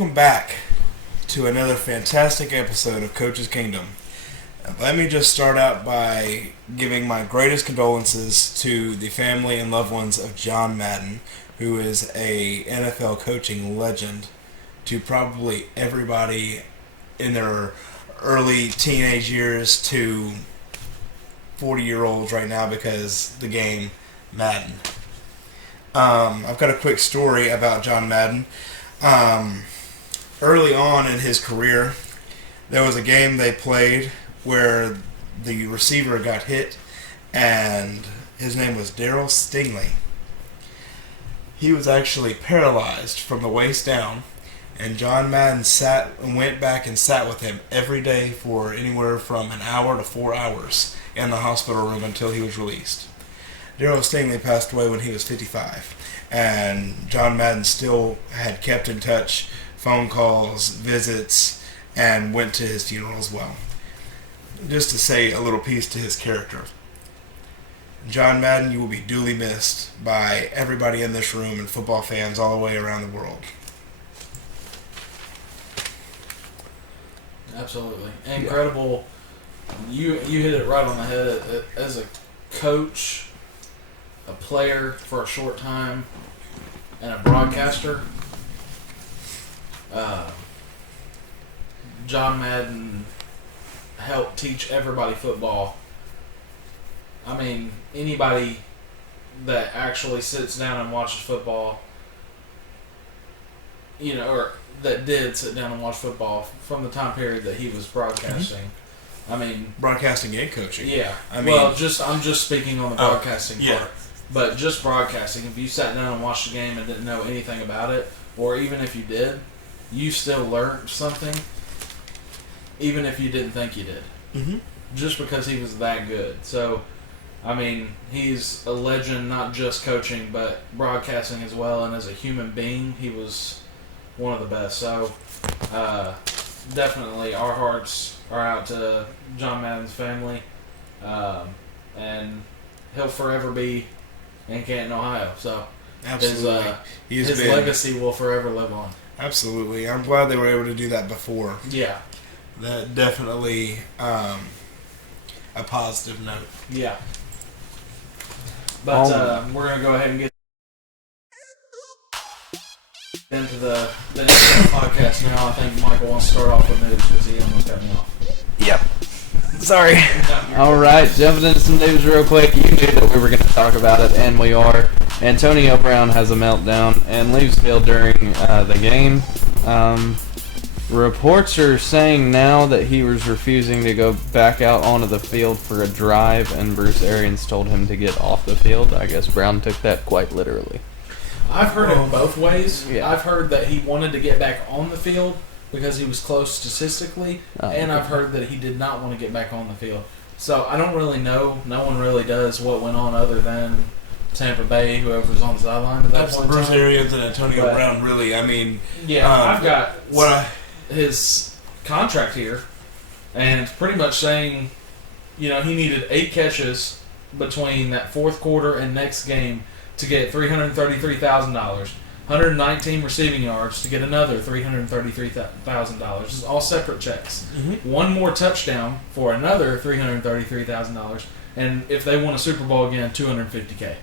Welcome back to another fantastic episode of Coach's Kingdom. Let me just start out by giving my greatest condolences to the family and loved ones of John Madden, who is a NFL coaching legend to probably everybody in their early teenage years to 40-year-olds right now because the game Madden. I've got a quick story about John Madden. Early on in his career, there was a game they played where the receiver got hit, and his name was Darryl Stingley. He was actually paralyzed from the waist down, and John Madden went back and sat with him every day for anywhere from an hour to 4 hours in the hospital room until he was released. Darryl Stingley passed away when he was 55, and John Madden still had kept in touch, phone calls, visits, and went to his funeral as well. Just to say a little piece to his character. John Madden, you will be duly missed by everybody in this room and football fans all the way around the world. Absolutely. Incredible. You hit it right on the head. As a coach, a player for a short time, and a broadcaster, John Madden helped teach everybody football. I mean, anybody that actually sits down and watches football, or that did sit down and watch football from the time period that he was broadcasting. Mm-hmm. I mean, broadcasting and coaching. Yeah. I mean, I'm just speaking on the broadcasting part. But just broadcasting, if you sat down and watched the game and didn't know anything about it, or even if you did, you still learned something, even if you didn't think you did. Mm-hmm. Just because he was that good. So, I mean, he's a legend, not just coaching, but broadcasting as well. And as a human being, he was one of the best. So, definitely our hearts are out to John Madden's family. And he'll forever be in Canton, Ohio. So, absolutely. His legacy will forever live on. Absolutely. I'm glad they were able to do that before. Yeah. That definitely a positive note. Yeah. But we're going to go ahead and get into the podcast now. I think Michael wants to start off with news because he almost cut me off. Yep. Sorry. All right, jumping into some news real quick. You knew that we were going to talk about it, and we are. Antonio Brown has a meltdown and leaves the field during the game. Reports are saying now that he was refusing to go back out onto the field for a drive, and Bruce Arians told him to get off the field. I guess Brown took that quite literally. I've heard it both ways. Yeah. I've heard that he wanted to get back on the field because he was close statistically, and I've heard that he did not want to get back on the field. So I don't really know. No one really does what went on other than Tampa Bay, whoever was on the sideline at that point. Bruce Arians and Antonio Brown, really. I mean, I've got his contract here, and it's pretty much saying, he needed 8 catches between that fourth quarter and next game to get $333,000. 119 receiving yards to get another $333,000. This is all separate checks. Mm-hmm. One more touchdown for another $333,000, and if they won a Super Bowl again, $250K.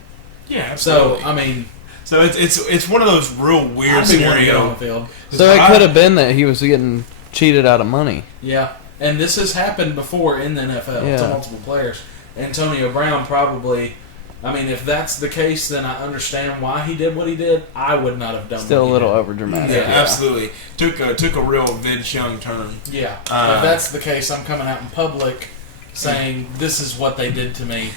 Yeah, absolutely. So I mean, so it's one of those real weird scenarios on the field. So it could have been that he was getting cheated out of money. Yeah, and this has happened before in the NFL to multiple players. Antonio Brown probably. I mean, if that's the case, then I understand why he did what he did. I would not have done. Still what a little did. over dramatic. Yeah, absolutely. Took a real Vince Young turn. Yeah. If that's the case, I'm coming out in public saying this is what they did to me.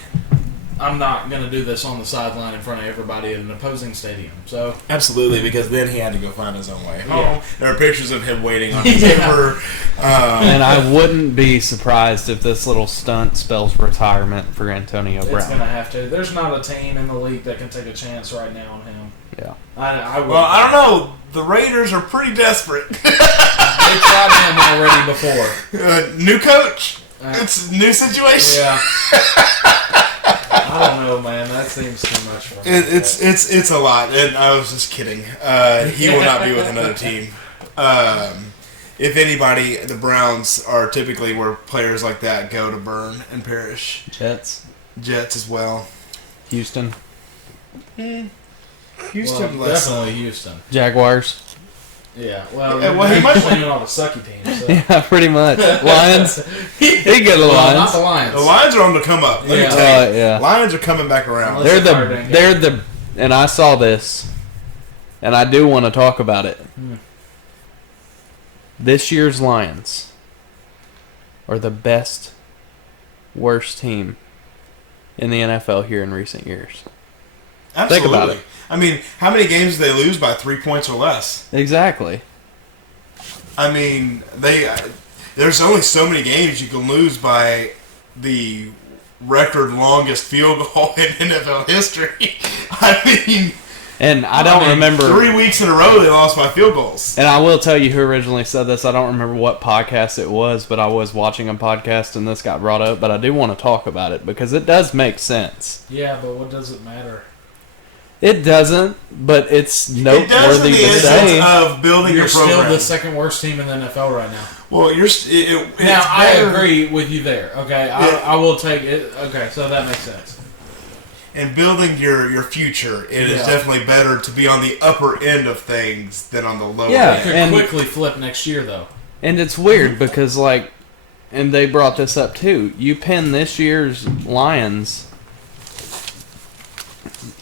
I'm not going to do this on the sideline in front of everybody at an opposing stadium. So absolutely, because then he had to go find his own way home. Yeah. There are pictures of him waiting on his Uber. And I wouldn't be surprised if this little stunt spells retirement for Antonio Brown. It's going to have to. There's not a team in the league that can take a chance right now on him. Yeah. I don't know. The Raiders are pretty desperate. They tried him already before. New coach. It's a new situation. Yeah. I don't know, man. That seems too much for him. It's a lot, and I was just kidding. He will not be with another team If anybody, the Browns are typically where players like that go to burn and perish. Jets as well. Houston. Houston, well, definitely Houston. Jaguars. Yeah, well, he might claiming all the sucky teams. So. Yeah, pretty much. Lions. He go to the Lions. Not the Lions. The Lions are on the come up. Let me tell you. Yeah. Lions are coming back around. They're the, and I saw this, and I do want to talk about it. This year's Lions are the best, worst team in the NFL here in recent years. Absolutely. Think about it. I mean, how many games do they lose by 3 points or less? Exactly. I mean, there's only so many games you can lose by the record longest field goal in NFL history. I mean... And I don't remember... 3 weeks in a row they lost by field goals. And I will tell you who originally said this. I don't remember what podcast it was, but I was watching a podcast and this got brought up. But I do want to talk about it because it does make sense. Yeah, but what does it matter? It doesn't, but it's noteworthy it does in the to say. essence of building You're your program. still the second worst team in the NFL right now. Well, now, I agree with you there. Okay, I will take it. Okay, so that makes sense. In building your future, it is definitely better to be on the upper end of things than on the lower end. It could quickly flip next year, though. And it's weird because, like, and they brought this up too, you pin this year's Lions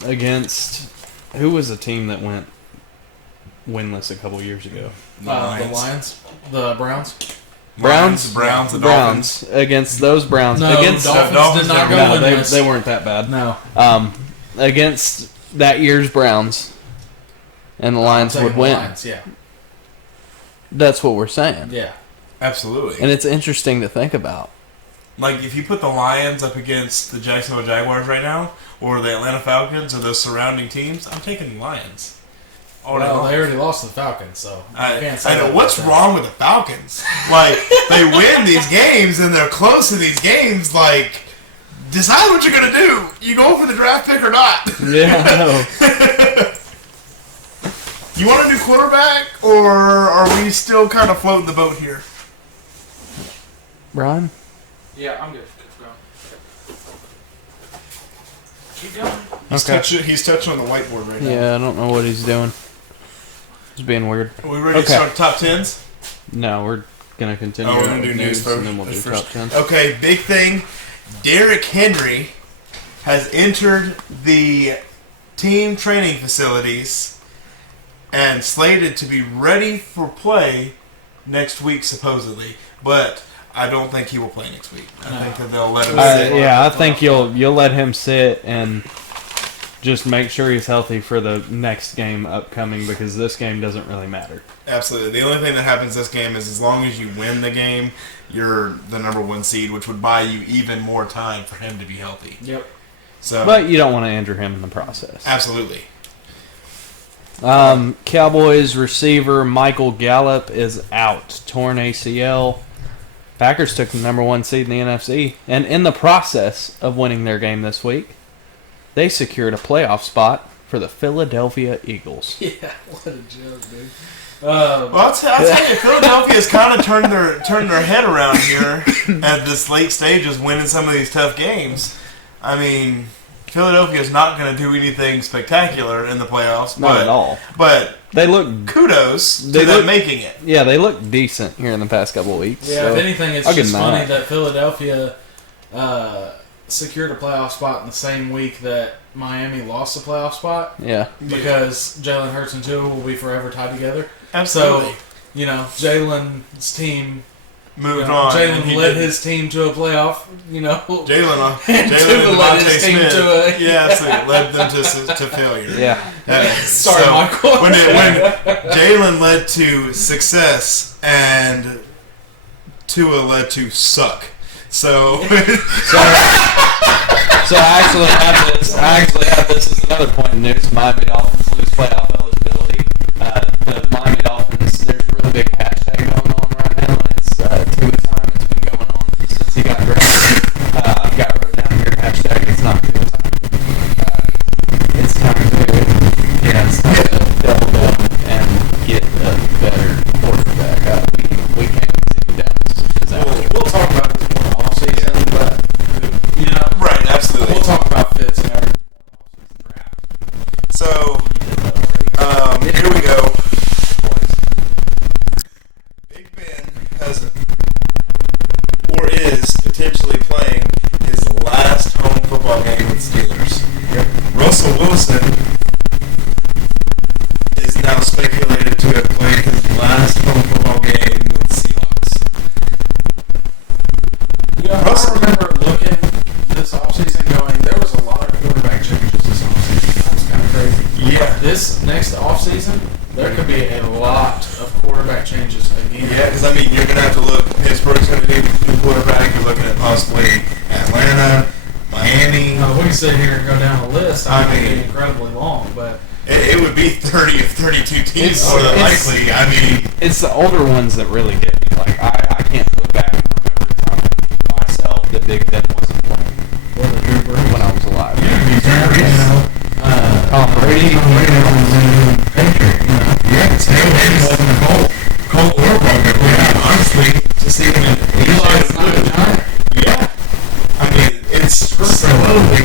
against, who was a team that went winless a couple years ago? The Lions? The Browns? Browns against those Browns. No, against Dolphins did not go winless. They weren't that bad. No. Against that year's Browns, and the Lions would win. Lions, yeah. That's what we're saying. Yeah. Absolutely. And it's interesting to think about. Like, if you put the Lions up against the Jacksonville Jaguars right now, or the Atlanta Falcons, or those surrounding teams, I'm taking the Lions. Well, they already lost the Falcons, so I know. What's wrong with the Falcons? Like, they win these games, and they're close to these games. Like, decide what you're going to do. You go for the draft pick or not. Yeah, I know. You want a new quarterback, or are we still kind of floating the boat here? Brian? Yeah, I'm good. Keep going. He's touching on the whiteboard right now. Yeah, I don't know what he's doing. He's being weird. Are we ready to start top 10s? No, we're going to continue. We're going to do news first. And then we'll do top 10. Okay, big thing. Derrick Henry has entered the team training facilities and slated to be ready for play next week, supposedly. But I don't think he will play next week. I think that they'll let him sit. Yeah, I think you'll let him sit and just make sure he's healthy for the next game upcoming because this game doesn't really matter. Absolutely. The only thing that happens this game is as long as you win the game, you're the number one seed, which would buy you even more time for him to be healthy. Yep. So, but you don't want to injure him in the process. Absolutely. Cowboys receiver Michael Gallup is out. Torn ACL. Packers took the number one seed in the NFC, and in the process of winning their game this week, they secured a playoff spot for the Philadelphia Eagles. Yeah, what a joke, dude. Well, I'll tell you, Philadelphia's kind of turned their head around here at this late stages, winning some of these tough games. I mean, Philadelphia's not going to do anything spectacular in the playoffs. Not at all. But they look kudos to them making it. Yeah, they look decent here in the past couple of weeks. Yeah, so if anything, it's just funny that Philadelphia secured a playoff spot in the same week that Miami lost the playoff spot. Yeah. Because Jalen Hurts and Tua will be forever tied together. Absolutely. So, Jalen's team moved on. Jalen led his team to a playoff, Jalen led his team to a... Yeah, absolutely. Led them to failure. Yeah. Sorry, so Michael. When Jalen led to success and Tua led to suck. So I actually have this as another point in news. Miami Dolphins lose playoff eligibility. The Miami Dolphins, there's a really big hashtag going on right now, and it's Tua time. It's been going on since he got drafted. I've got wrote down here hashtag it's not Tua time. It's time to double down and get a better hasn't, or is potentially playing his last home football game with the Steelers. Yep. Russell Wilson is now speculated to have played his last home football game with the Seahawks. Yeah, I remember looking this offseason going, there was a lot of quarterback changes this offseason. That was kind of crazy. Yeah. This next offseason, there could be a lot of quarterback changes again. Yeah, because, I mean, you're going to have to look. Pittsburgh's going to need a new quarterback. You're looking at possibly Atlanta, Miami. We can sit here and go down the list. I I mean, mean- it'd be incredibly long, but It would be 30 of 32 teams, It's- more than it's- likely. I mean, It's the older ones that really get me. Like, I can't go back and remember the time myself that Big Ben wasn't playing when I was alive. Tom Brady. Yeah, Stan Manning wasn't a Colt or Bronco. Yeah, honestly, to see him in yeah. I mean, it's slowly.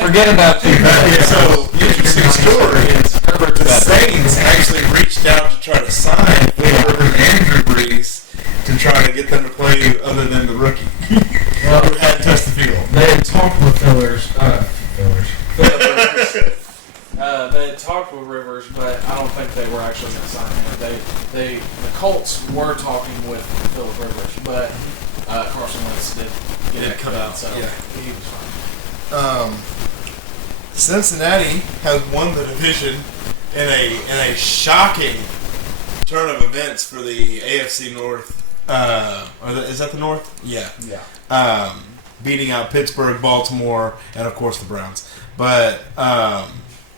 Forget about you. So, interesting story. The Saints actually reached out to try to sign Philip Rivers and Drew Brees to try to get them to play other than the rookie who had touched the field. They had talked with Fillers. they had talked with Rivers, but I don't think they were actually going to sign him. The Colts were talking with Philip Rivers, but Carson Wentz did get cut out, so yeah. he was fine. Cincinnati has won the division in a shocking turn of events for the AFC North. Is that the North? Yeah. Yeah. Beating out Pittsburgh, Baltimore, and of course the Browns. But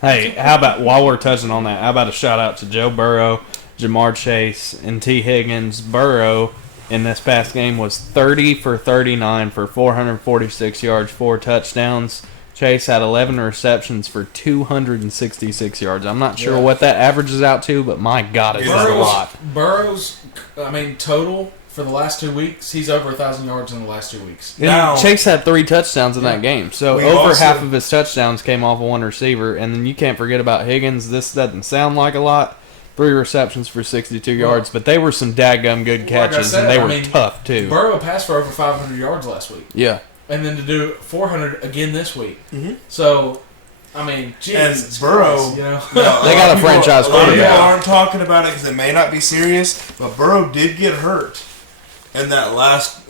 Hey, how about, while we're touching on that, how about a shout out to Joe Burrow, Jamar Chase, and T. Higgins. Burrow in this past game was 30 for 39 for 446 yards, 4 touchdowns. Chase had 11 receptions for 266 yards. I'm not sure what that averages out to, but my God, it's a lot. Burrow's, total for the last 2 weeks, he's over 1,000 yards in the last 2 weeks. And Now- Chase had 3 touchdowns in that game. So We over also- half of his touchdowns came off of one receiver. And then you can't forget about Higgins. This doesn't sound like a lot. 3 receptions for 62 yards. But they were some dadgum good Like I catches, said, and they I were mean, tough, too. Burrow passed for over 500 yards last week. Yeah. And then to do 400 again this week. Mhm. So, Jesus And Burrow- Christ, No, They got a franchise A lot of people quarterback. aren't talking about it because it may not be serious, but Burrow did get hurt in that last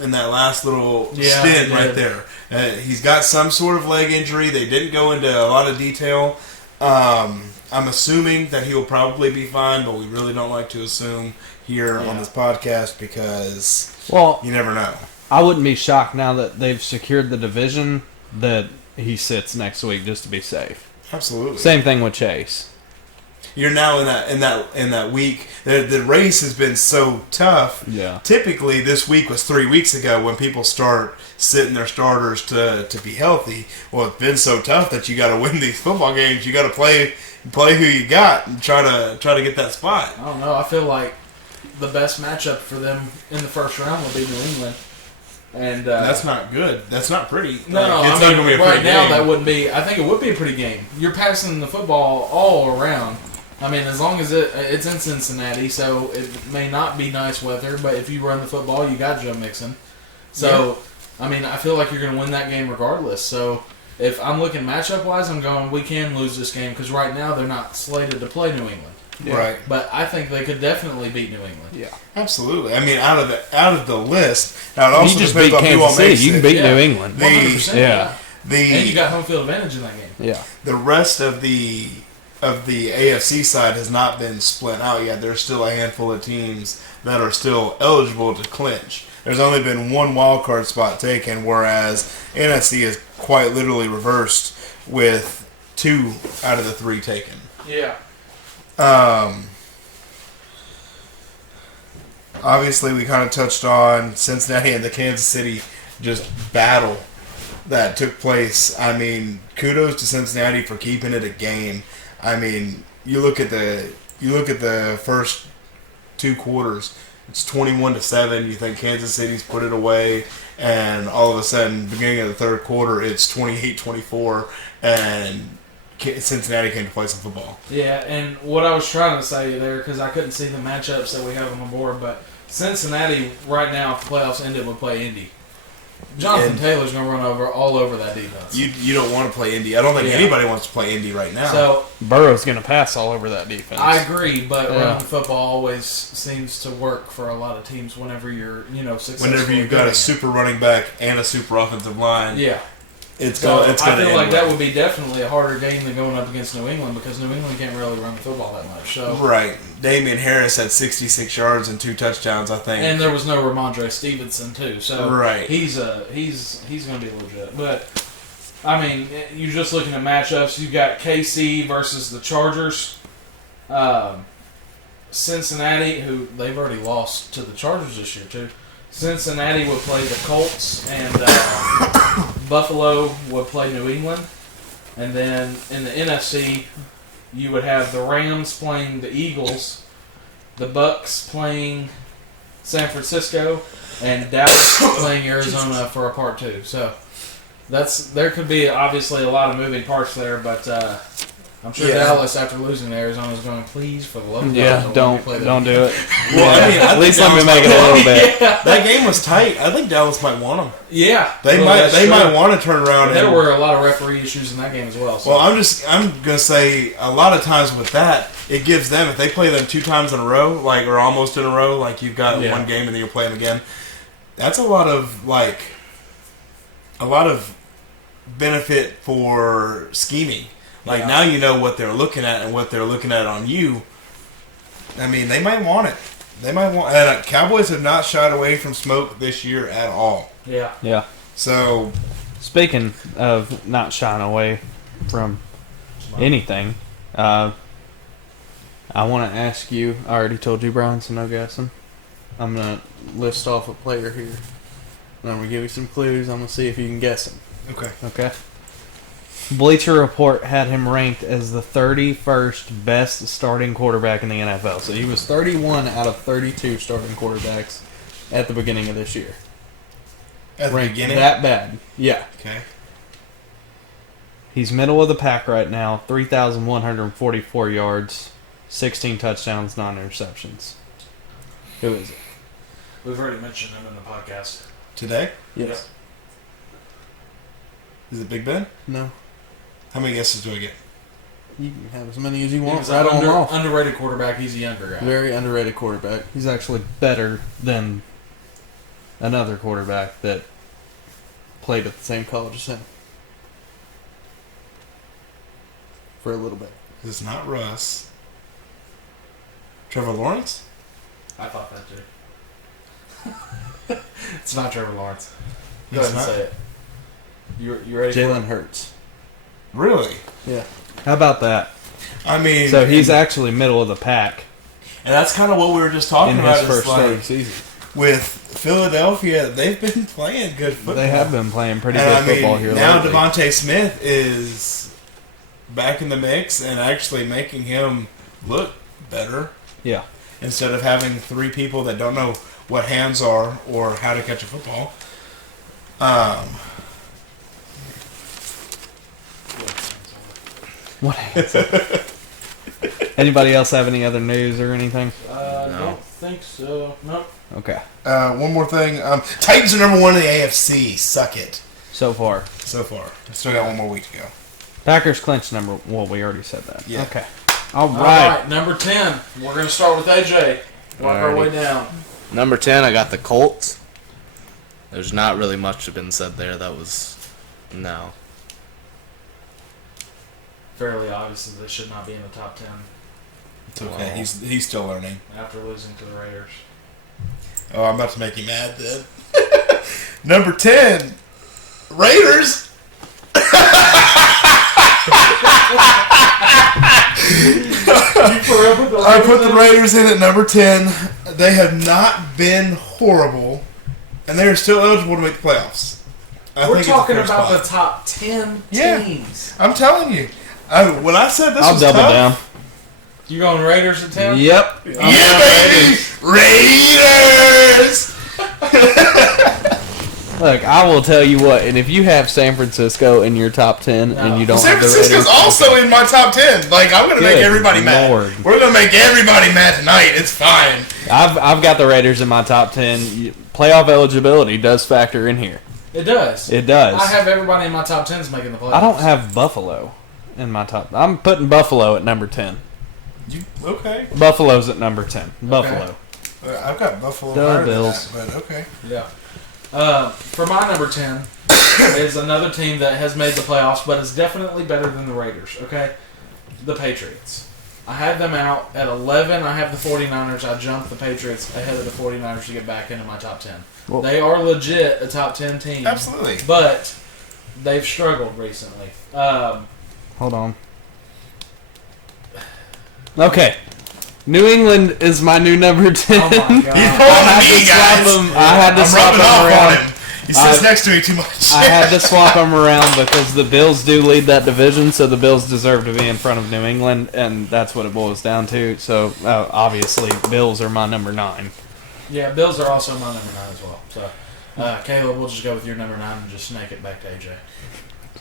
little Yeah, stint he right did. there. He's got some sort of leg injury. They didn't go into a lot of detail. I'm assuming that he will probably be fine, but we really don't like to assume here on this podcast because Well, you never know. I wouldn't be shocked now that they've secured the division that he sits next week just to be safe. Absolutely. Same thing with Chase. You're now in that week. The race has been so tough. Yeah. Typically, this week was 3 weeks ago when people start sitting their starters to be healthy. Well, it's been so tough that you got to win these football games. You got to play who you got and try to get that spot. I don't know. I feel like the best matchup for them in the first round would be New England. And That's not good. That's not pretty. No, It's not gonna be a right pretty now game. that wouldn't be. I think it would be a pretty game. You're passing the football all around. I mean, as long as it's in Cincinnati, so it may not be nice weather, but if you run the football, you got Joe Mixon. So, I mean, I feel like you're going to win that game regardless. So, if I'm looking matchup-wise, I'm going, we can lose this game because right now they're not slated to play New England. Right. But I think they could definitely beat New England. Yeah. Absolutely. I mean, out of the list. Now, it also You just depends beat on who all Kansas City. makes You can it. beat Yeah. New England. 100%. Yeah. And you got home field advantage in that game. Yeah. The rest of the AFC side has not been split out yet. There's still a handful of teams that are still eligible to clinch. There's only been one wild card spot taken, whereas NFC is quite literally reversed with 2 out of the 3 taken. Yeah. Obviously, we kind of touched on Cincinnati and the Kansas City just battle that took place. I mean, kudos to Cincinnati for keeping it a game. I mean, you look at the first 2 quarters. It's 21-7. You think Kansas City's put it away, and all of a sudden, beginning of the third quarter, it's 28-24, and Cincinnati came to play some football. Yeah, and what I was trying to say there, because I couldn't see the matchups that we have on the board, but Cincinnati right now, if the playoffs ended, would play Indy. Jonathan Taylor's going to run all over that defense. You don't want to play Indy. I don't think anybody wants to play Indy right now. So Burrow's going to pass all over that defense. I agree, but running football always seems to work for a lot of teams whenever you're, successful. Whenever you've got a super running back and a super offensive line. Yeah. I feel like that would be definitely a harder game than going up against New England because New England can't really run the football that much. So right. Damian Harris had 66 yards and 2 touchdowns, I think. And there was no Ramondre Stevenson too. So right. he's going to be legit. But I mean, you're just looking at matchups. You've got KC versus the Chargers. Cincinnati, who they've already lost to the Chargers this year too. Cincinnati would play the Colts, and Buffalo would play New England. And then in the NFC, you would have the Rams playing the Eagles, the Bucks playing San Francisco, and Dallas playing Arizona for a part 2. So there could be obviously a lot of moving parts there, but I'm sure Dallas, after losing to Arizona, is going, please, for the love of God, don't do it. Well, I mean, at least let me make it a little bit. That game was tight. I think Dallas might want them. Yeah, they might want to turn around. There were a lot of referee issues in that game as well. So. Well, I'm gonna say a lot of times with that, it gives them, if they play them 2 times in a row, or almost in a row, like you've got one game and then you'll play them again. That's a lot of benefit for scheming. Now you know what they're looking at and what they're looking at on you. I mean, they might want it. And Cowboys have not shied away from smoke this year at all. Yeah. Yeah. So, speaking of not shying away from anything, I want to ask you. I already told you, Brian, so no guessing. I'm gonna list off a player here. And I'm gonna give you some clues. I'm gonna see if you can guess him. Okay. Bleacher Report had him ranked as the 31st best starting quarterback in the NFL. So he was 31 out of 32 starting quarterbacks at the beginning of this year. At the beginning? That bad. Yeah. Okay. He's middle of the pack right now. 3,144 yards, 16 touchdowns, 9 interceptions. Who is it? We've already mentioned him in the podcast. Today? Yes. Is it Big Ben? No. How many guesses do I get? You can have as many as you want. He's an underrated quarterback. He's a younger guy. Very underrated quarterback. He's actually better than another quarterback that played at the same college as him for a little bit. It's not Russ. Trevor Lawrence? I thought that too. It's not Trevor Lawrence. Go ahead and say it. You ready? Jalen Hurts. Really? Yeah. How about that? I mean, so he's actually middle of the pack. And that's kind of what we were just talking about. In his first starting season. With Philadelphia, they've been playing good football. They have been playing pretty good football here now lately. Devontae Smith is back in the mix and actually making him look better. Yeah. Instead of having 3 people that don't know what hands are or how to catch a football. What? Anybody else have any other news or anything? I don't think so. Nope. Okay. One more thing. Titans are number 1 in the AFC. Suck it. So far. Still got 1 more week to go. Packers clinch number... Well, we already said that. Yeah. Okay. All right. Number 10. We're going to start with AJ. Walk our way down. Number 10, I got the Colts. There's not really much been said there. That was... No. Fairly obvious that they should not be in the top 10. It's okay. He's still learning. After losing to the Raiders. Oh, I'm about to make you mad then. Number 10, Raiders. I put the Raiders in at number 10. They have not been horrible, and they are still eligible to make the playoffs. We're talking about the top 10 teams. I'm telling you. When I said this I'll was double tough, down. You going Raiders at 10? Yep. Yeah, baby! Raiders! Look, I will tell you what, and if you have San Francisco in your top 10 and you don't San have the Francisco's Raiders, also in my top 10. Like, I'm going to make Good everybody Lord. mad. We're going to make everybody mad tonight. It's fine. I've got the Raiders in my top 10. Playoff eligibility does factor in here. It does. It does. I have everybody in my top 10s making the playoffs. I don't have Buffalo in my top. I'm putting Buffalo at number 10. Okay. Buffalo's at number 10. Buffalo. I've got Buffalo The higher than Bills. that, but okay. Yeah. For my number 10 is another team that has made the playoffs, but is definitely better than the Raiders, okay? The Patriots. I had them out at 11. I have the 49ers. I jumped the Patriots ahead of the 49ers to get back into my top 10. Well, They are legit a top 10 team. Absolutely. But they've struggled recently. hold on. Okay. New England is my new number 10. Oh my God. He's I pulling had me, to swap guys. them. I had to I'm swap rubbing them off around. on him. He sits next to me too much. I had to swap them around because the Bills do lead that division, so the Bills deserve to be in front of New England, and that's what it boils down to. So, obviously, Bills are my number 9. Yeah, Bills are also my number 9 as well. So, Caleb, we'll just go with your number 9 and just snake it back to AJ.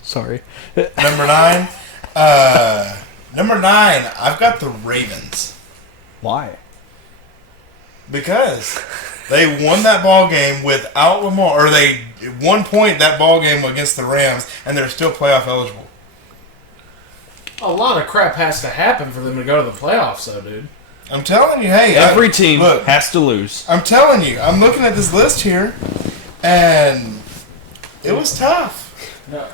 Sorry. Number 9. Number 9, I've got the Ravens. Why? Because they won that ball game without Lamar, or they at one point that ball game against the Rams, and they're still playoff eligible. A lot of crap has to happen for them to go to the playoffs, though, dude. I'm telling you, hey, Every team look, has to lose. I'm telling you, I'm looking at this list here, and it was tough. No,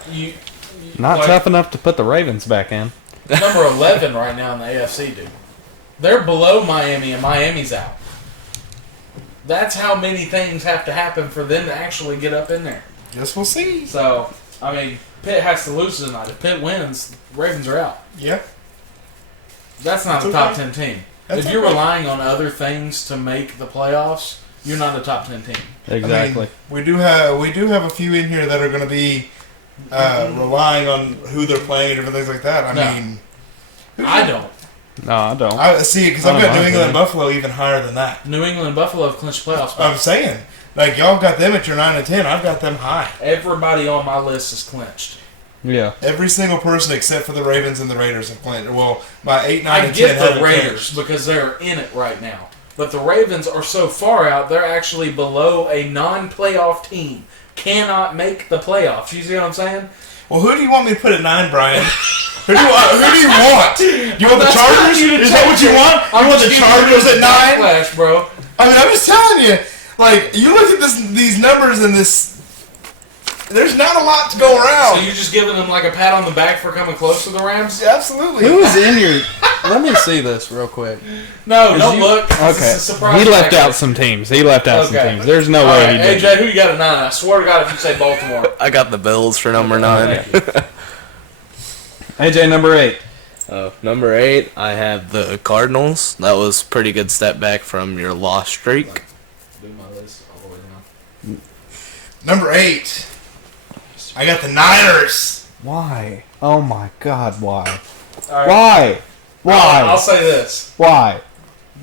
Not like, tough enough to put the Ravens back in. Number 11 right now in the AFC, dude. They're below Miami, and Miami's out. That's how many things have to happen for them to actually get up in there. Guess we'll see. So, I mean, Pitt has to lose tonight. If Pitt wins, Ravens are out. Yeah. That's not That's a top okay. 10 team. That's if you're okay. relying on other things to make the playoffs, you're not a top 10 team. Exactly. I mean, we do have a few in here that are going to be relying on who they're playing and different things like that. I don't. No, I don't. I see, because I I've don't got New mind England and that. Buffalo even higher than that. New England and Buffalo have clinched playoffs. I'm saying, like, y'all got them at your 9 and 10. I've got them high. Everybody on my list is clinched. Yeah. Every single person except for the Ravens and the Raiders have clinched. Well, my 8, 9, I and 10 get haven't the Raiders clinched. because they're in it right now. But the Ravens are so far out, they're actually below a non-playoff team. Cannot make the playoffs. You see what I'm saying? Well, who do you want me to put at 9, Brian? Who do you want? You want the Chargers? Is that what you want? You want the Chargers at 9? Flash, bro. I mean, I'm just telling you. Like, you look at these numbers and this. There's not a lot to go So around. you're just giving them like a pat on the back for coming close to the Rams? Absolutely. Who is in your... Let me see this real quick. No, don't you- look. This Okay. is a surprise He left package. out some teams. He left out some Okay. teams. There's no All way right, he did. AJ, who you got at 9? I swear to God, if you say Baltimore. I got the Bills for number 9. Thank you. AJ, number 8. Number 8, I have the Cardinals. That was a pretty good step back from your loss streak. Do my list all the way down. Number 8. I got the Niners. Why? Oh my God, why? All right. Why? Why? I'll say this. Why?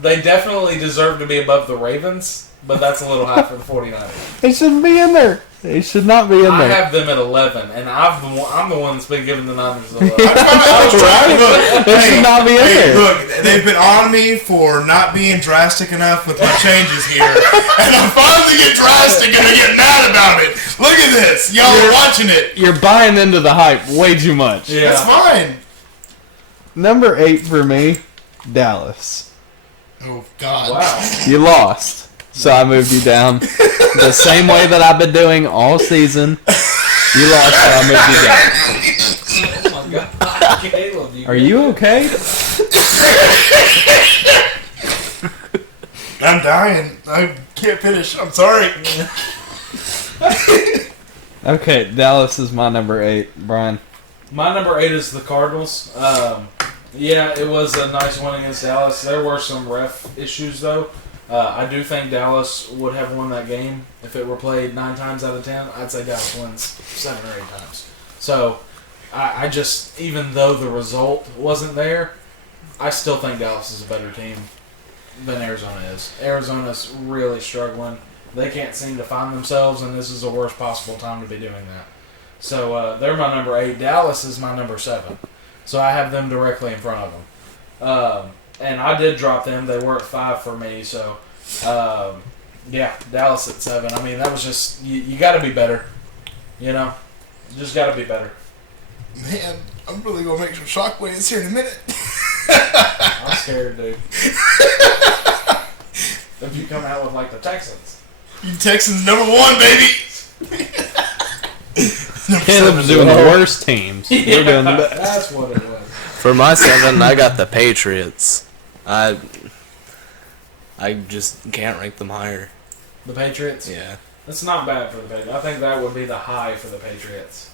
They definitely deserve to be above the Ravens, but that's a little high for the 49ers. They shouldn't be in there. They should not be in I there. have them at 11, and I'm the one that's been giving the Niners 11. I was trying to look. They should not be in there. Look, they've been on me for not being drastic enough with my changes here, and I'm finally get drastic and I get mad about it. Look at this. Y'all are watching it. You're buying into the hype way too much. Yeah. That's fine. Number 8 for me, Dallas. Oh, God. Wow. You lost. So I moved you down the same way that I've been doing all season. You lost, so I moved you down. Oh, my God. Caleb, Are you okay? I'm dying. I can't finish. I'm sorry. Okay, Dallas is my number 8. Brian. My number 8 is the Cardinals. Yeah, it was a nice win against Dallas. There were some ref issues, though. I do think Dallas would have won that game if it were played 9 times out of 10. I'd say Dallas wins 7 or 8 times. So, I just, even though the result wasn't there, I still think Dallas is a better team than Arizona is. Arizona's really struggling. They can't seem to find themselves, and this is the worst possible time to be doing that. So they're my number 8. Dallas is my number 7. So I have them directly in front of them. And I did drop them. They were at 5 for me. So, Dallas at 7. I mean, that was just, you got to be better. You know? You just got to be better. Man, I'm really going to make some shockwaves here in a minute. I'm scared, dude. If you come out with, like, the Texans. You Texans number 1, baby. Caleb's doing the worst teams. We're doing the best. That's what it was. For my 7, I got the Patriots. I just can't rank them higher. The Patriots? Yeah. That's not bad for the Patriots. I think that would be the high for the Patriots.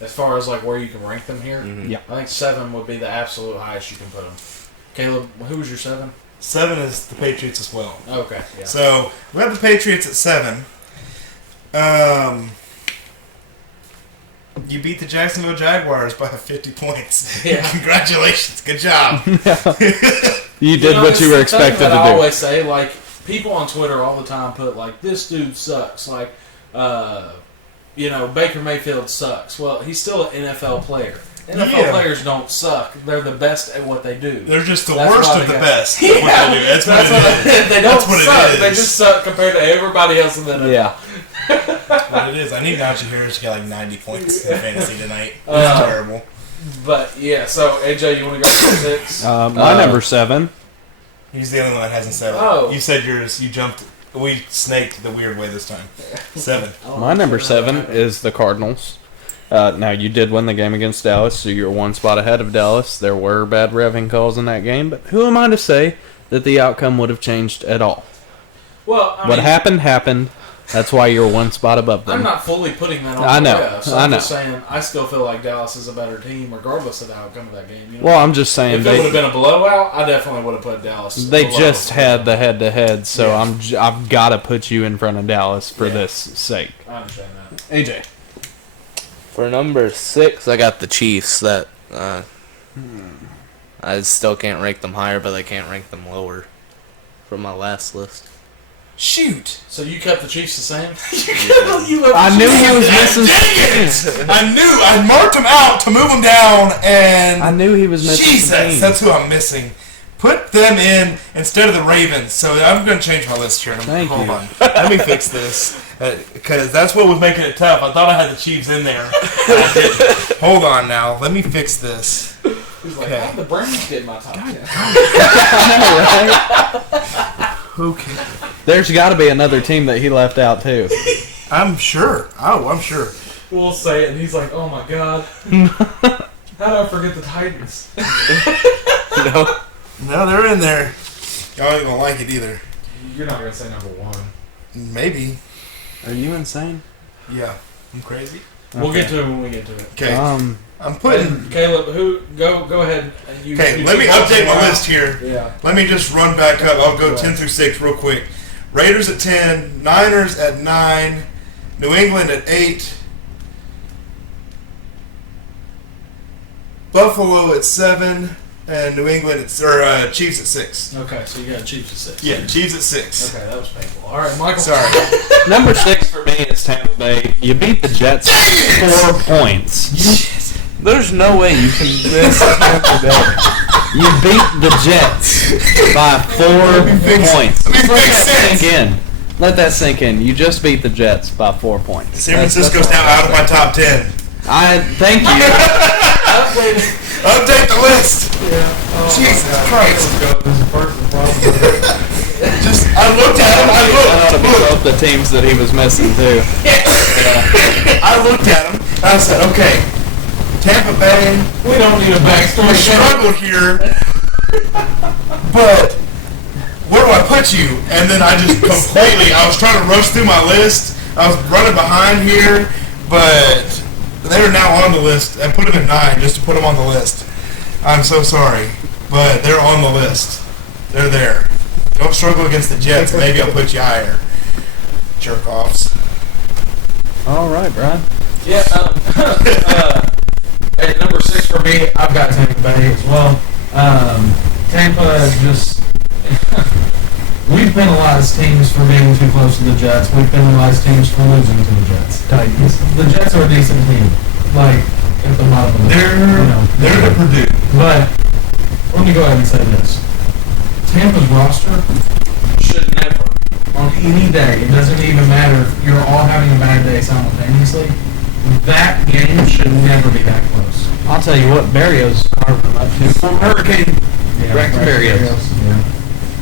As far as, like, where you can rank them here. Mm-hmm. Yeah. I think 7 would be the absolute highest you can put them. Caleb, who was your 7? 7 is the Patriots as well. Okay, yeah. So, we have the Patriots at 7. You beat the Jacksonville Jaguars by 50 points. Yeah. Congratulations. Good job. You did what you were expected to do. I always say, like, people on Twitter all the time put, like, this dude sucks. Like, Baker Mayfield sucks. Well, he's still an NFL player. NFL players don't suck. They're the best at what they do. They're just the That's worst why of the they got- best. Yeah, That's what they do. That's what it is. They don't That's what it suck. is. They just suck compared to everybody else in the NFL. Yeah. That's what it is. I need Najee Harris to get like 90 points in fantasy tonight. That's terrible. But, yeah, so, AJ, you want to go for 6? My number 7. He's the only one that hasn't 7. Oh. You said yours. You jumped. We snaked the weird way this time. 7. My number 7 is the Cardinals. Now, you did win the game against Dallas, so you're one spot ahead of Dallas. There were bad revving calls in that game, but who am I to say that the outcome would have changed at all? Well, What happened. That's why you're one spot above them. I'm not fully putting that on I know. the refs. So I I'm know. just saying, I still feel like Dallas is a better team, regardless of the outcome of that game. You know? Well, I'm just saying if it would have been a blowout, I definitely would have put Dallas. they below. just had the head-to-head, so Yeah. I've got to put you in front of Dallas for Yeah. this sake. I understand that. AJ. For number 6, I got the Chiefs. That I still can't rank them higher, but I can't rank them lower from my last list. Shoot. So you kept the Chiefs the same? I knew he was missing. Dang it! I marked him out to move him down, and I knew he was missing. some Jesus, teams. that's who I'm missing. Put them in instead of the Ravens. So I'm going to change my list here. Thank Hold you. on. Let me fix this. Because that's what was making it tough. I thought I had the Chiefs in there. I didn't. Hold on now. Let me fix this. He's like, Okay. oh, the Browns did my top 10. I know, right? Okay. There's got to be another team that he left out too. I'm sure. Oh, I'm sure. We'll say it, and he's like, oh my god. How did I forget the Titans? No. No, they're in there. Y'all ain't going to like it either. You're not going to say number 1. Maybe. Are you insane? Yeah. I'm crazy. We'll get to it when we get to it. Okay. Um, I'm putting... Caleb, go ahead. You Okay, let me update my list here. Yeah. Let me just run back up. I'll go 10 through 6 real quick. Raiders at 10, Niners at 9, New England at 8, Buffalo at 7, and Chiefs at 6. Okay, so you got Chiefs at 6. Yeah, Chiefs at 6. Okay, that was painful. All right, Michael. Sorry. number 6 for me is Tampa Bay. You beat the Jets 4 points. There's no way you can miss Tampa Bay. You beat the Jets by 4 points. Let me Let fix that this. sink in. Let that sink in. You just beat the Jets by 4 points. San Francisco's now out of my top 10. I thank you. Update the list. Yeah. Oh, Jesus my God. Christ. Caleb goes first and probably. Just, I looked at him. That ought to be Look. both the teams that he was missing too. I looked at him. And I said, okay, Tampa Bay. We don't need a I backstory. struggled here, but where do I put you? And then I just completely, I was trying to rush through my list. I was running behind here, but they're now on the list. I put them at 9 just to put them on the list. I'm so sorry, but they're on the list. They're there. Don't struggle against the Jets. Maybe I'll put you higher. Jerk offs. All right, Brian. Yeah. At number 6 for me, I've got Tampa Bay as well. Tampa just We've penalized teams for being too close to the Jets. We've penalized teams for losing to the Jets. Titans. The Jets are a decent team. Like, at the bottom of the They're the Purdue. But, let me go ahead and say this. Tampa's roster, Should never. on any day, it doesn't even matter if you're all having a bad day simultaneously, that game should never be that close. I'll tell you what, Barrios carving them up too. From Hurricane. Yeah, Rex Barrios. Yeah.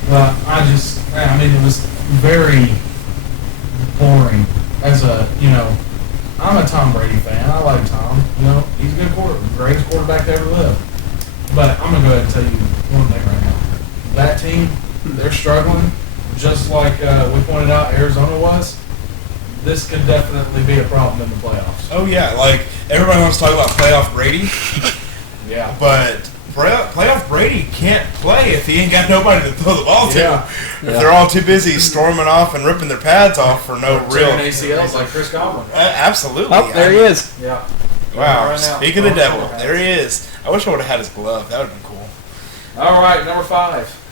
But I mean, it was very boring as I'm a Tom Brady fan. I like Tom. He's a good greatest quarterback to ever live. But I'm going to go ahead and tell you one thing right now. That team, they're struggling, just like we pointed out Arizona was. This could definitely be a problem in the playoffs. Oh yeah, like everybody wants to talk about playoff Brady, Yeah. but playoff Brady can't play if he ain't got nobody to throw the ball to. Yeah. If they're all too busy storming off and ripping their pads off for no real. Tearing ACLs like Chris Godwin. Absolutely. Oh, there he is. Yeah. Wow. Right now. Speak of the devil, there he is. I wish I would have had his glove. That would have been cool. All right, number 5.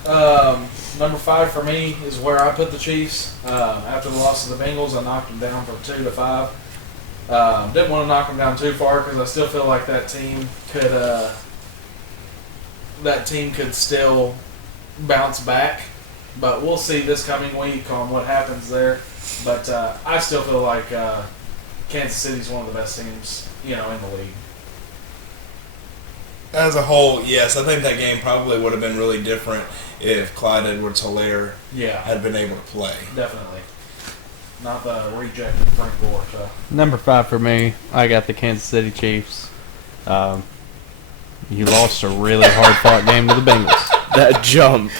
Number 5 for me is where I put the Chiefs. After the loss of the Bengals, I knocked them down from 2-5. Didn't want to knock them down too far because I still feel like that team could still bounce back. But we'll see this coming week on what happens there. But I still feel like Kansas City's one of the best teams, in the league. As a whole, yes, I think that game probably would have been really different if Clyde Edwards-Helaire Yeah, had been able to play. definitely. Not the rejected Frank Gore. So. Number 5 for me, I got the Kansas City Chiefs. You lost a really hard-fought game to the Bengals. That jump.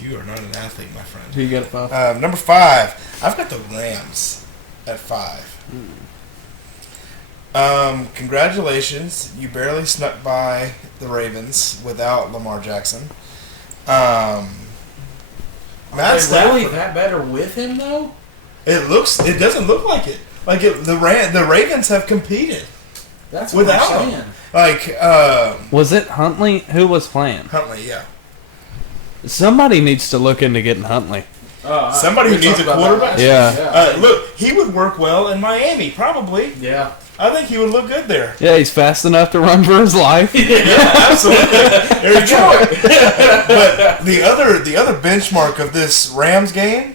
You are not an athlete, my friend. Who you got at 5? Number 5, I've got the Rams at 5. Congratulations, you barely snuck by the Ravens without Lamar Jackson. Matt Really Stafford. that better with him though? It doesn't look like it. Like the Ravens have competed That's what without I'm him. saying. Like Was it Huntley? Who was playing? Huntley, yeah. Somebody needs to look into getting Huntley. Somebody who We needs talked a about that quarterback? last week. Look, he would work well in Miami, probably. Yeah. I think he would look good there. Yeah, he's fast enough to run for his life. Yeah, absolutely. There you go. But the other benchmark of this Rams game,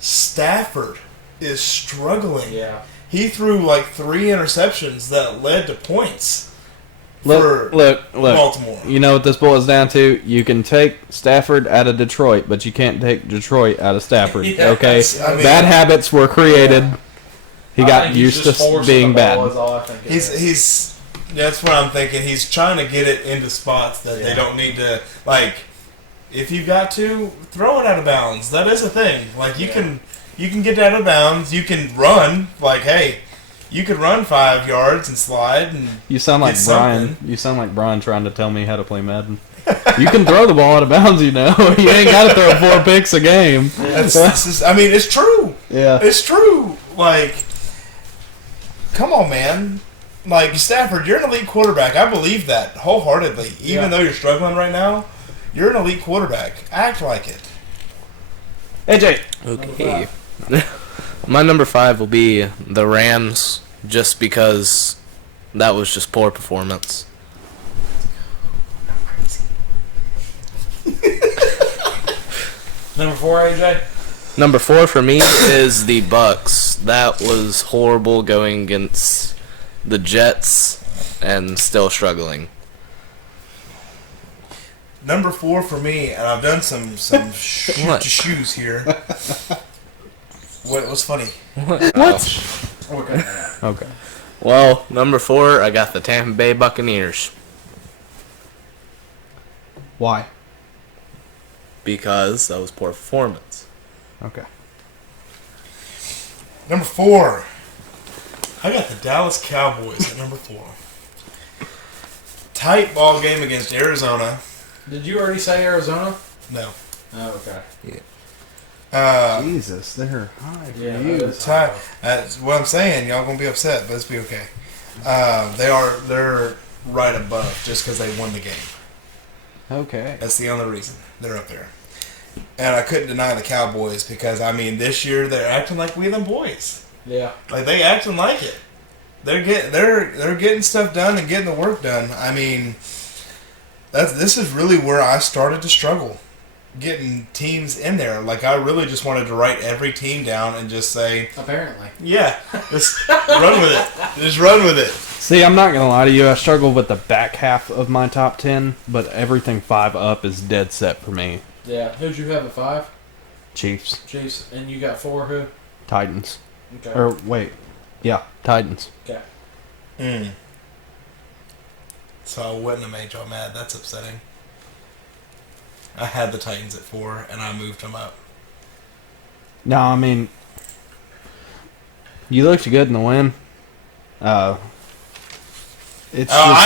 Stafford is struggling. Yeah. He threw like 3 interceptions that led to points for Look. Baltimore. You know what this boils down to? You can take Stafford out of Detroit, but you can't take Detroit out of Stafford. Yeah, okay? I mean- Bad habits were created. He I got think he's used just to forcing being the ball bad. is all I think it is. He's that's what I'm thinking. He's trying to get it into spots that they don't need to, like, if you've got to, throw it out of bounds. That is a thing. Like, you can get out of bounds. You can run. Like, hey, you could run 5 yards and slide. And You sound like get Brian. something. You sound like Brian trying to tell me how to play Madden. You can throw the ball out of bounds, you know. You ain't got to throw 4 picks a game. I mean, it's true. Yeah. It's true. Like, come on, man. Like, Stafford, you're an elite quarterback. I believe that wholeheartedly. Even though you're struggling right now, you're an elite quarterback. Act like it. AJ. Okay. My number 5 will be the Rams, just because that was just poor performance. Number 4, AJ? Number 4 for me is the Bucks. That was horrible going against the Jets and still struggling. Number 4 for me, and I've done some What? shoes here. What's funny? What? Okay. Okay. Well, number 4, I got the Tampa Bay Buccaneers Why? because that was poor performance. Okay. Number 4, I got the Dallas Cowboys at number 4. Tight ball game against Arizona. Did you already say Arizona? No. Oh, okay. Jesus, they're high for Yeah, you. that is Tight. high. That's what I'm saying. Y'all gonna be upset, but it's be okay. They're right above just because they won the game. Okay. That's the only reason they're up there. And I couldn't deny the Cowboys because, I mean, this year they're acting like we them boys. Yeah. Like, they acting like it. They're getting stuff done and getting the work done. I mean, this is really where I started to struggle, getting teams in there. Like, I really just wanted to write every team down and just say, Apparently. yeah, just run with it. Just run with it. See, I'm not going to lie to you. I struggle with the back half of my top 10, but everything 5 up is dead set for me. Yeah. Who'd you have at 5? Chiefs. Chiefs. And you got 4 who? Titans. Okay. Or, wait. Yeah, Titans. Okay. So I wouldn't have made y'all mad. That's upsetting. I had the Titans at 4, and I moved them up. No, I mean, you looked good in the win. I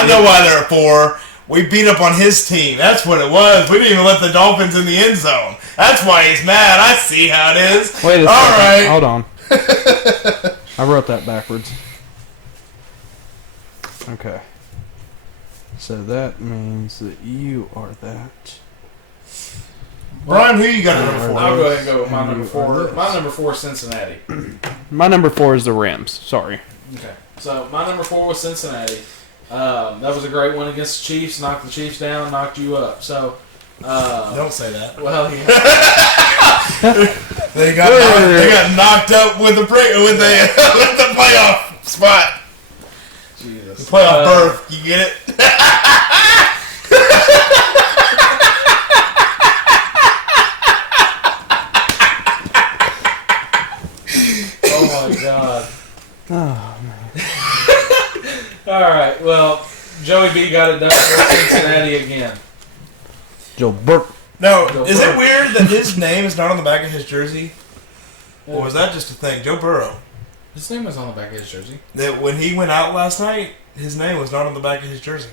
know why they're at 4. We beat up on his team. That's what it was. We didn't even let the Dolphins in the end zone. That's why he's mad. I see how it is. Wait a second. All right. Hold on. I wrote that backwards. Okay. So that means that you are that. Brian, who you got at number 4? I'll go ahead and go with my And number you 4. are this. My number 4 is Cincinnati. My number 4 is the Rams. Sorry. Okay. So my number 4 was Cincinnati. That was a great one against the Chiefs. Knocked the Chiefs down, knocked you up. So, Don't say that. well, yeah. They got knocked up with the with the playoff spot. Jesus. The playoff berth. You get it? Oh my God. Oh, man. All right. Well, Joey B got it done for Cincinnati again. Joe Burke. No, Joe is Burrow. it weird that his name is not on the back of his jersey? Or was that just a thing? Joe Burrow. His name was on the back of his jersey. That when he went out last night, his name was not on the back of his jersey.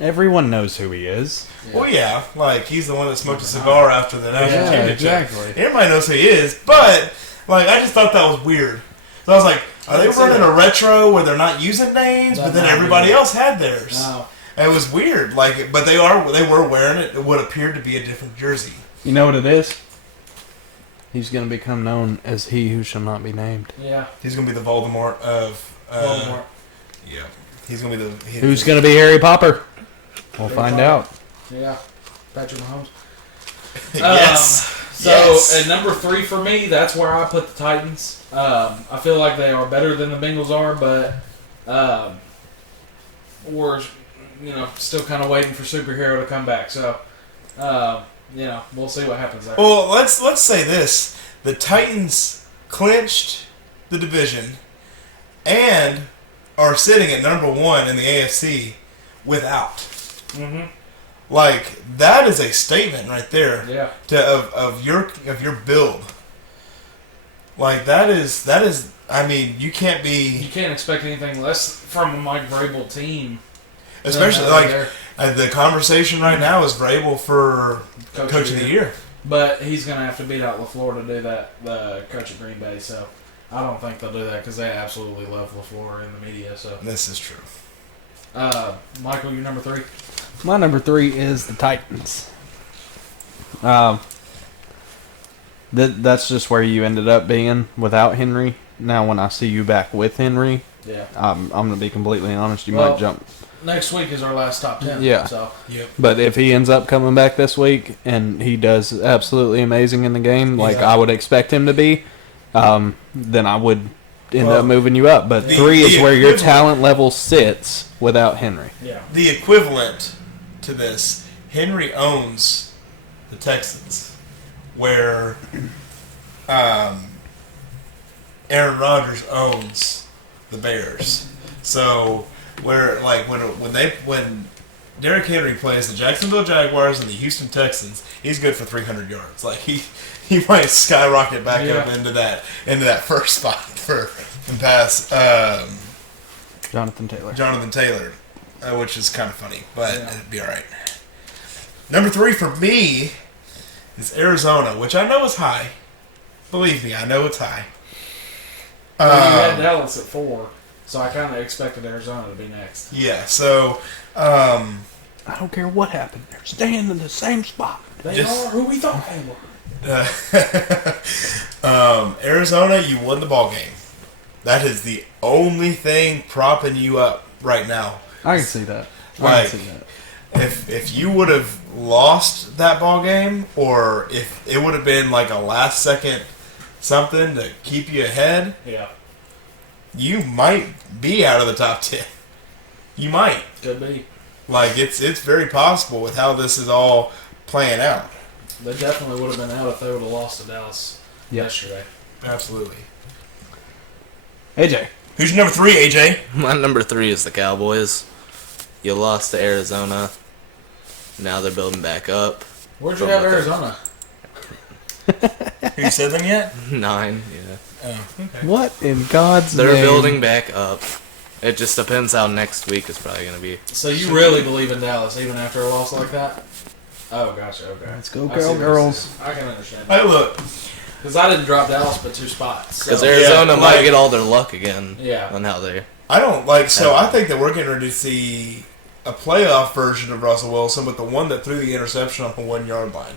Everyone knows who he is. Yeah. Well, yeah, like he's the one that smoked a cigar after the national Yeah, championship. exactly. Everybody knows who he is, but like I just thought that was weird. So I was like, are they running a retro where they're not using names, but then everybody else had theirs? No. And it was weird. Like, but they were wearing it. What appeared to be a different jersey. You know what it is? He's going to become known as he who shall not be named. Yeah. He's gonna be the Voldemort of. Voldemort. Yeah, he's gonna be the. Who's going to be Harry Popper? We'll find out. Yeah. Patrick Mahomes. Yes. So Yes. at number 3 for me, that's where I put the Titans. I feel like they are better than the Bengals are, but we're still kind of waiting for Superhero to come back. So we'll see what happens there. Well, let's say this: the Titans clinched the division and are sitting at number 1 in the AFC without. Mm-hmm. Like that is a statement right there. Yeah. Of your build. Like that is. I mean, you can't You can't expect anything less from a Mike Vrabel team. especially like the conversation right now is Vrabel for Coach of the Year. But he's going to have to beat out LaFleur to do that, the coach of Green Bay. So I don't think they'll do that because they absolutely love LaFleur in the media. So This is true. Michael, you're number 3. My number 3 is the Titans. That's just where you ended up being without Henry. Now, when I see you back with Henry, Yeah. I'm going to be completely honest. You Well, might jump. Next week is our last top 10. Yeah. So Yep. But if he ends up coming back this week and he does absolutely amazing in the game, like Yeah. I would expect him to be, then I would end Well, up moving you up. But the- 3 is the where your equivalent- talent level sits without Henry. yeah. The equivalent to this, Henry owns the Texans, where Aaron Rodgers owns the Bears. So where like when Derrick Henry plays the Jacksonville Jaguars and the Houston Texans, he's good for 300 yards. Like he might skyrocket back up into that first spot for and pass Jonathan Taylor. Jonathan Taylor, which is kind of funny, but it'd be all right. Number 3 for me is Arizona, which I know is high. Believe me, I know it's high. Well, you had Dallas at 4, so I kind of expected Arizona to be next. Yeah, so I don't care what happened. They're staying in the same spot. They are who we thought they were. Arizona, you won the ball game. That is the only thing propping you up right now. I can see that. Like, if you would have lost that ball game, or if it would have been like a last second something to keep you ahead, Yeah. you might be out of the top 10. You might. Could be. Like, it's very possible with how this is all playing out. They definitely would have been out if they would have lost to Dallas yesterday. Absolutely. AJ. Who's your number 3, AJ? My number 3 is the Cowboys. You lost to Arizona. Now they're building back up. Where'd you have Arizona? Have you said them yet? 9, yeah. Oh, okay. What in God's They're name? building back up. It just depends how next week is probably going to be. So you really believe in Dallas even after a loss like that? Oh, gotcha. Okay. Let's go, I see what you're girls. saying. I can understand Hey, that. look. Because I didn't drop Dallas but 2 spots. Because So, Arizona yeah, might like- get all their luck again yeah. on how they... I don't like, so I think that we're getting ready to see a playoff version of Russell Wilson, but the one that threw the interception on the 1-yard line.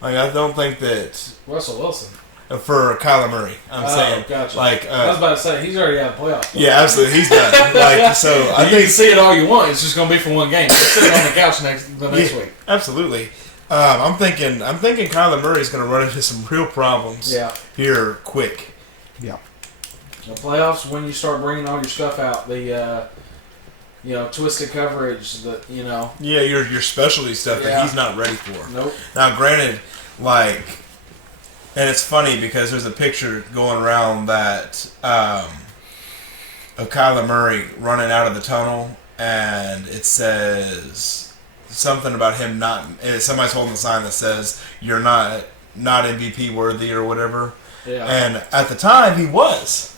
Like, I don't think that, Russell Wilson. For Kyler Murray, I'm saying. Gotcha. Like, I was about to say, he's already out of the playoffs. yeah, absolutely, he's done. Like, so I You think can see it all you want. It's just going to be for one game. It's sitting on the couch next Yeah. week. Absolutely. I'm thinking Kyler Murray's going to run into some real problems Yeah. here quick. The playoffs, when you start bringing all your stuff out, the twisted coverage, Yeah, your specialty stuff that Yeah. he's not ready for. nope. Now, granted, like, and it's funny because there's a picture going around that of Kyler Murray running out of the tunnel, and it says something about him not. Somebody's holding a sign that says "You're not MVP worthy" or whatever. Yeah. And at the time, he was.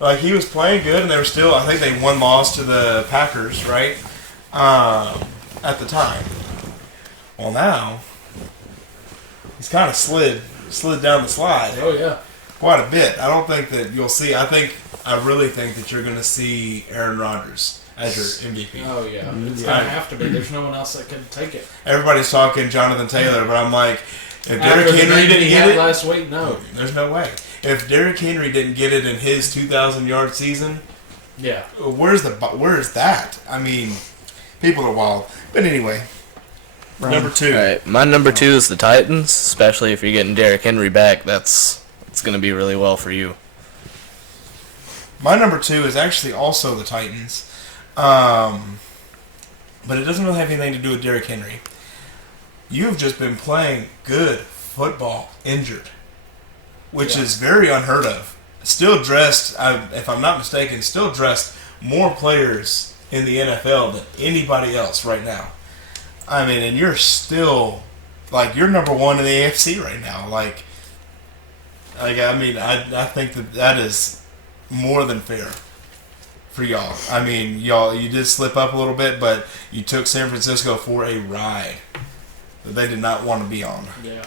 Like, he was playing good, and they were still. I think they lost to the Packers, right? At the time. Well, now he's kind of slid down the slide Oh, yeah. quite a bit. I don't think that you'll see. I really think that you're going to see Aaron Rodgers as your MVP. Oh, yeah. It's Yeah. going to have to be. There's no one else that can take it. Everybody's talking Jonathan Taylor, but I'm like, if After Derrick the Henry game didn't he get had it, last week, no. there's no way. If Derrick Henry didn't get it in his 2,000-yard season, Yeah. where's that? I mean, people are wild. But anyway, number 2. All right, my number 2 is the Titans, especially if you're getting Derrick Henry back. It's going to be really well for you. My number 2 is actually also the Titans, but it doesn't really have anything to do with Derrick Henry. You've just been playing good football injured, which is very unheard of. Still dressed, if I'm not mistaken, still dressed more players in the NFL than anybody else right now. I mean, and you're still, like, you're number 1 in the AFC right now. Like I mean, I think that is more than fair for y'all. I mean, you did slip up a little bit, but you took San Francisco for a ride that they did not want to be on. Yeah.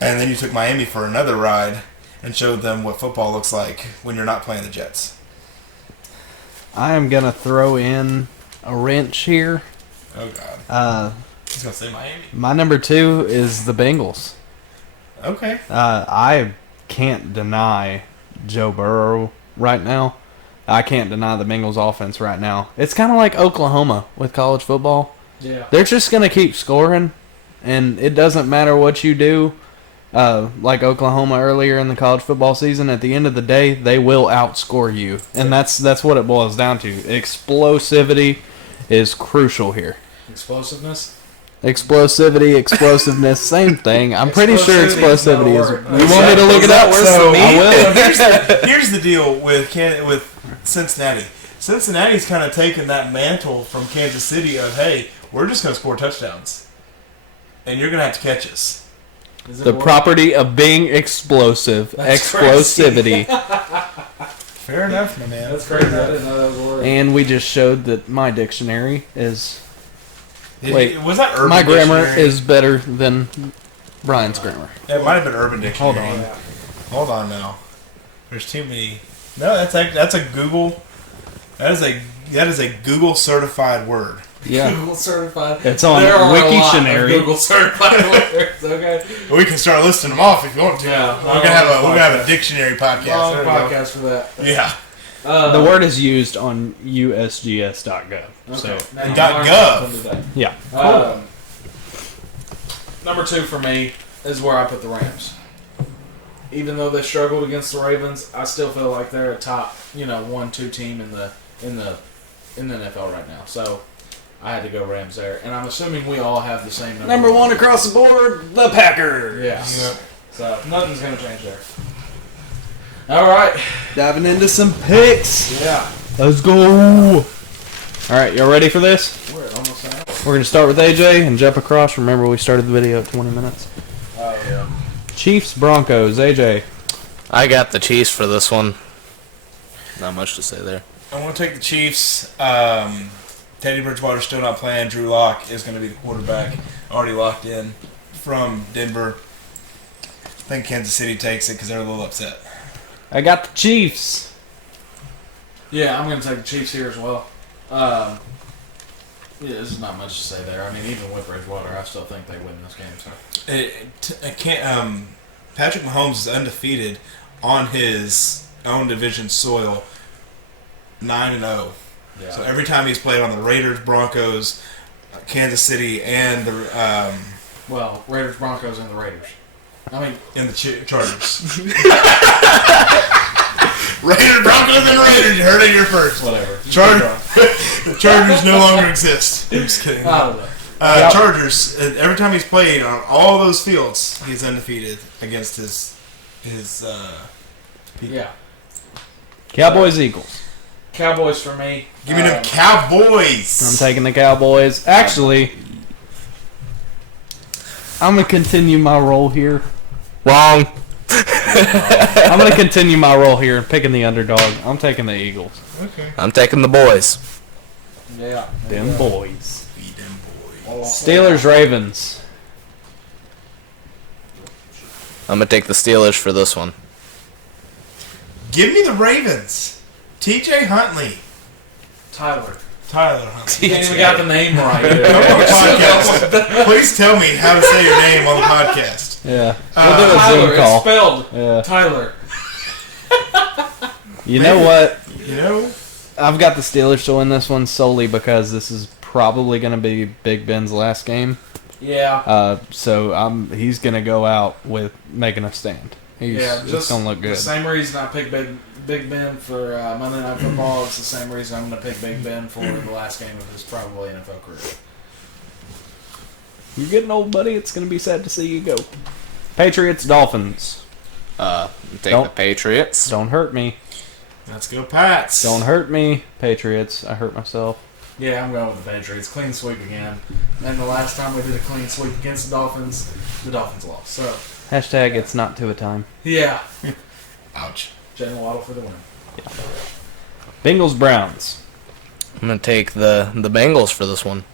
And then you took Miami for another ride and showed them what football looks like when you're not playing the Jets. I am going to throw in a wrench here. Oh, God. He's going to say Miami. My number 2 is the Bengals. Okay. I can't deny Joe Burrow right now. I can't deny the Bengals offense right now. It's kind of like Oklahoma with college football. Yeah. They're just going to keep scoring, and it doesn't matter what you do. Like Oklahoma earlier in the college football season, at the end of the day, they will outscore you. And that's what it boils down to. Explosivity is crucial here. Explosiveness? Explosiveness, same thing. I'm pretty sure Explosivity explosivity is is. not a word. You want me to look it up? So, I will. Here's the deal with Cincinnati. Cincinnati's kind of taken that mantle from Kansas City of, hey, we're just going to score touchdowns. And you're going to have to catch us. Is it The more- property of being explosive. That's Explosivity. Fair enough, my man. That's crazy. I didn't know that was a word. And we just showed that my dictionary is. Wait, was that Urban My grammar Dictionary? is better than Brian's grammar. It might have been Urban Dictionary. Hold on. Yeah. Hold on now. There's too many. No, that's a Google. That is a Google certified word. Yeah. Google certified. It's on there are a lot of Wiktionary. Google certified lawyers. Okay. We can start listing them off if you want to. Yeah, we're gonna have a dictionary podcast. Long There we go. podcast for that. Yeah. The word is used on usgs.gov. Okay. So Now you Dot learned gov. something today. yeah. Number 2 for me is where I put the Rams. Even though they struggled against the Ravens, I still feel like they're a top, 1-2 team in the NFL right now. So I had to go Rams there, and I'm assuming we all have the same Number 1 across the board, the Packers. Yeah. So nothing's gonna change there. All right. Diving into some picks. Yeah. Let's go. All right, y'all ready for this? We're almost out. We're going to start with AJ and jump across. Remember, we started the video at 20 minutes. Oh yeah. Chiefs, Broncos, AJ. I got the Chiefs for this one. Not much to say there. I want to take the Chiefs. Teddy Bridgewater's still not playing. Drew Lock is going to be the quarterback. Already locked in from Denver. I think Kansas City takes it because they're a little upset. I got the Chiefs. Yeah, I'm gonna take the Chiefs here as well. Yeah, there's not much to say there. I mean, even with Bridgewater, I still think they win this game. So. Patrick Mahomes is undefeated on his own division soil, 9-0. Yeah. So every time he's played on the Raiders, Broncos, Kansas City, and the Well, Raiders, Broncos, and the Raiders. I mean, and the Chargers. Raiders, Broncos, and Raiders. You heard it here first. whatever. The Chargers no longer exist. I'm just kidding. I don't know. Chargers. Every time he's played on all those fields, he's undefeated against his people. Yeah. Cowboys, Eagles. Cowboys for me. Give me them Cowboys. I'm taking the Cowboys. Actually, I'm going to continue my role here. Wrong. I'm going to continue my role here and picking the underdog. I'm taking the Eagles. Okay. I'm taking the boys. Yeah. Them boys. Beat them boys. Steelers, Ravens. I'm gonna take the Steelers for this one. Give me the Ravens. T.J. Huntley. Tyler. Tyler Huntley. You ain't even got the name right. Come on the podcast. Please tell me how to say your name on the podcast. Yeah. We'll do a Tyler. Zoom It's call. spelled Yeah. Tyler. You know what? You know? I've got the Steelers to win this one solely because this is probably going to be Big Ben's last game. Yeah. So he's going to go out with making a stand. It's going to look The good. same reason I picked Big Ben for Monday Night Football. It's the same reason I'm going to pick Big Ben for the last game of his probably NFL career. You're getting old, buddy. It's going to be sad to see you go. Patriots, Dolphins. Take the Patriots. Don't hurt me. Let's go, Pats. Don't hurt me. Patriots. I hurt myself. Yeah, I'm going with the Patriots. Clean sweep again. And the last time we did a clean sweep against the Dolphins lost. So, Hashtag it's not to a time. yeah. Ouch. Jalen Waddle for the win. Bengals, Browns. I'm gonna take the Bengals for this one.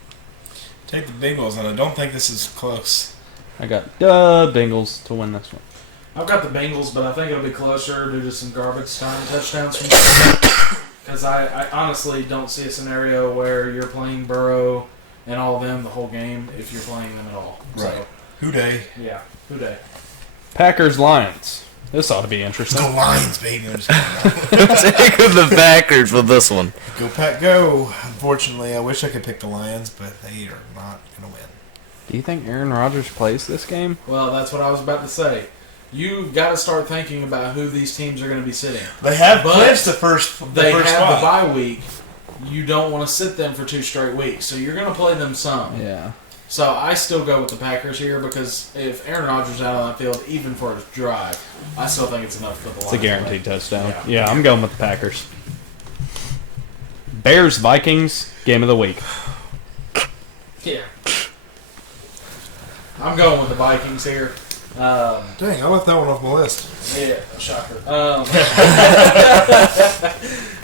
Take the Bengals, and I don't think this is close. I got the Bengals to win this one. I've got the Bengals, but I think it'll be closer due to some garbage time touchdowns from because I honestly don't see a scenario where you're playing Burrow and all of them the whole game if you're playing them at all. Right. Who day? So, yeah. Who day? Packers, Lions. This ought to be Let's interesting. go Lions, baby. I'm just kidding. Take the Packers for this one. Go, Pack, go. Unfortunately, I wish I could pick the Lions, but they are not going to win. Do you think Aaron Rodgers plays this game? Well, that's what I was about to say. You've got to start thinking about who these teams are going to be sitting. They have But clinched the first They have spot. the bye week. You don't want to sit them for 2 straight weeks, so you're going to play them some. Yeah. So I still go with the Packers here because if Aaron Rodgers is out on that field, even for his drive, I still think it's enough for the Lions. It's a guaranteed touchdown. Yeah. Yeah, I'm going with the Packers. Bears, Vikings, game of the week. Yeah. I'm going with the Vikings here. Dang, I left that one off my list. Yeah, shocker.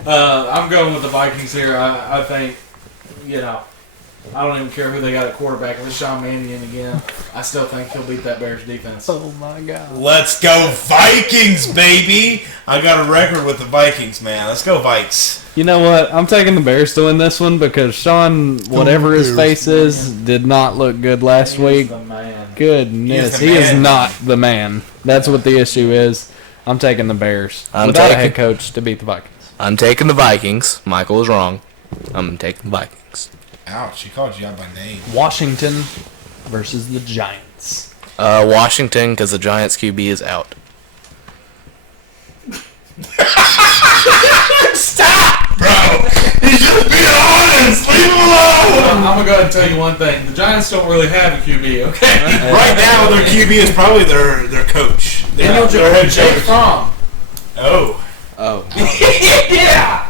I'm going with the Vikings here. I think, I don't even care who they got at quarterback. If it's Sean Mannion again, I still think he'll beat that Bears defense. Oh my God. Let's go Vikings, baby! I got a record with the Vikings, man. Let's go Vikes. You know what? I'm taking the Bears to win this one because Sean, whatever his face is, did not look good last He is week. the man. Goodness, He he is is the man. not the man. That's what the issue is. I'm taking the Bears I'm without a taking- head coach to beat the Vikings. I'm taking the Vikings. Michael was wrong. I'm taking the Vikings. Ouch, she called you out by name. Washington versus the Giants. Washington, because the Giants QB is out. Bro, he's just being honest! Leave him alone! I'm gonna go ahead and tell you one thing. The Giants don't really have a QB, okay? Right now, their QB is probably their coach. Daniel Their head Jake coach. Fromm. Oh. Oh. Yeah.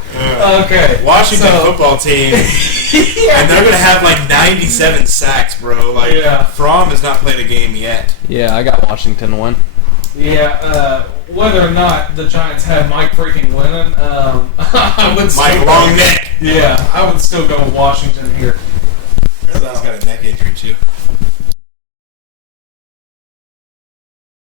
Okay. Washington So- football team, and they're gonna have like 97 sacks, bro. Like, Yeah. Fromm has not played a game yet. Yeah, I got Washington to win. Yeah. Whether or not the Giants have Mike freaking Glennon, I would still Mike go- Long Neck. Yeah, I would still go with Washington here. Really, he's got a neck injury too.